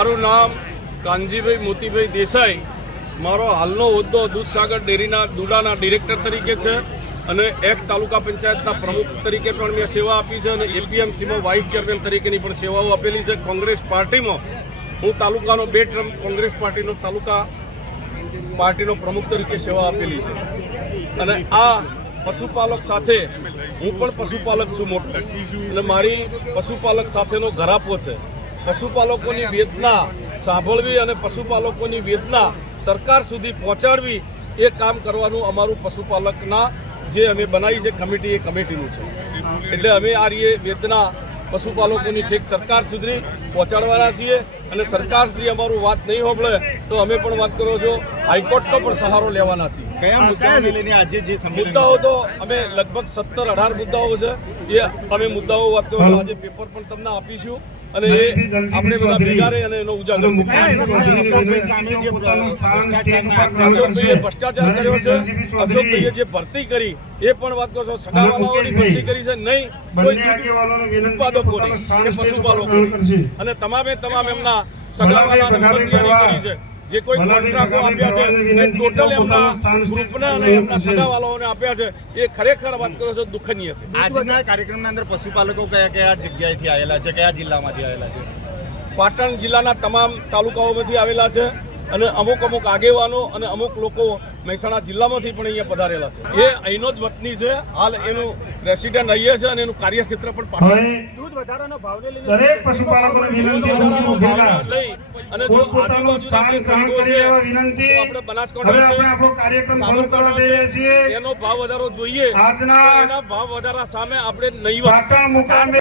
મારું નામ કાનજીભાઈ મોતીભાઈ દેસાઈ. મારો હાલનો હોદ્દો દૂધસાગર ડેરીના દૂડાના ડિરેક્ટર તરીકે છે અને એક્સ તાલુકા પંચાયતના પ્રમુખ તરીકે પણ મેં સેવા આપી છે અને એપીએમસીમાં વાઇસ ચેરમેન તરીકેની પણ સેવાઓ આપેલી છે. કોંગ્રેસ પાર્ટીમાં હું તાલુકાનો 2 ટર્મ કોંગ્રેસ પાર્ટીનો તાલુકા પાર્ટીનો પ્રમુખ તરીકે સેવા આપેલી છે. અને આ પશુપાલક સાથે હું પણ પશુપાલક છું મોટો, અને મારી પશુપાલક સાથેનો ઘરાપો છે. પશુપાલકોની વેદના સાંભળવી અને પશુપાલકોની વેદના સરકાર સુધી પહોંચાડવી એ કામ કરવાનું અમારું પશુપાલકના જે અમે બનાવી છે કમિટી, એ કમિટીનું છે. એટલે અમે આ રીતે વેદના પશુપાલકોની ઠેક સરકાર સુધી પહોંચાડવાના છીએ અને સરકારશ્રી અમારું વાત નહીં સાંભળે તો અમે પણ વાત કરો છો હાઈકોર્ટનો પણ સહારો લેવાના છીએ. કયા મુદ્દાઓને લઈને આજે જે મુદ્દાઓ તો અમે લગભગ 17-18 મુદ્દાઓ છે. એ અમે મુદ્દાઓ વાત કરો આજે પેપર પણ તમને આપીશું અને એ આપણે બધા ભેગા રહી અને એનો ઉજાગર ભ્રષ્ટાચાર કર્યો છે. અશોકભાઈએ જે ભરતી કરી એ પણ વાત કરો છો સગાવાલાઓની ભરતી કરી છે, નહીં કોઈ ઉત્પાદકોની કે પશુપાલકોની, અને તમામે તમામ એમના સગાવાલાને મદદગારી કરી છે. જે કોઈ કોન્ટ્રાક્ટો આપ્યા છે એ ટોટલ એમના ગ્રુપને અને એમના સગાવાલાઓને આપ્યા છે. એ ખરેખર વાત કરો છો દુઃખનીય છે. આજના કાર્યક્રમના અંદર પશુપાલકો કયા કયા જગ્યાએથી આવેલા છે, કયા જિલ્લામાંથી આવેલા છે? પાટણ જિલ્લાના તમામ તાલુકાઓમાંથી આવેલા છે અને અમુક આગેવાનો અને અમુક લોકો મહેસાણા જિલ્લામાંથી પણ અહીંયા પધારેલા છે. એ અહીંનો જ વતની છે. હાલ એનું રેસિડેન્ટ અહીંયા છે અને એનું કાર્યક્ષેત્ર પણ પાટણ. દૂધ વધારાનો ભાવને લઈને દરેક પશુપાલકોને વિનંતી લઈ અને જો આજુબાજુના જે સંઘો છે આપણે બનાસકાંઠા એનો ભાવ વધારો જોઈએ. એના ભાવ વધારા સામે આપણે નહીં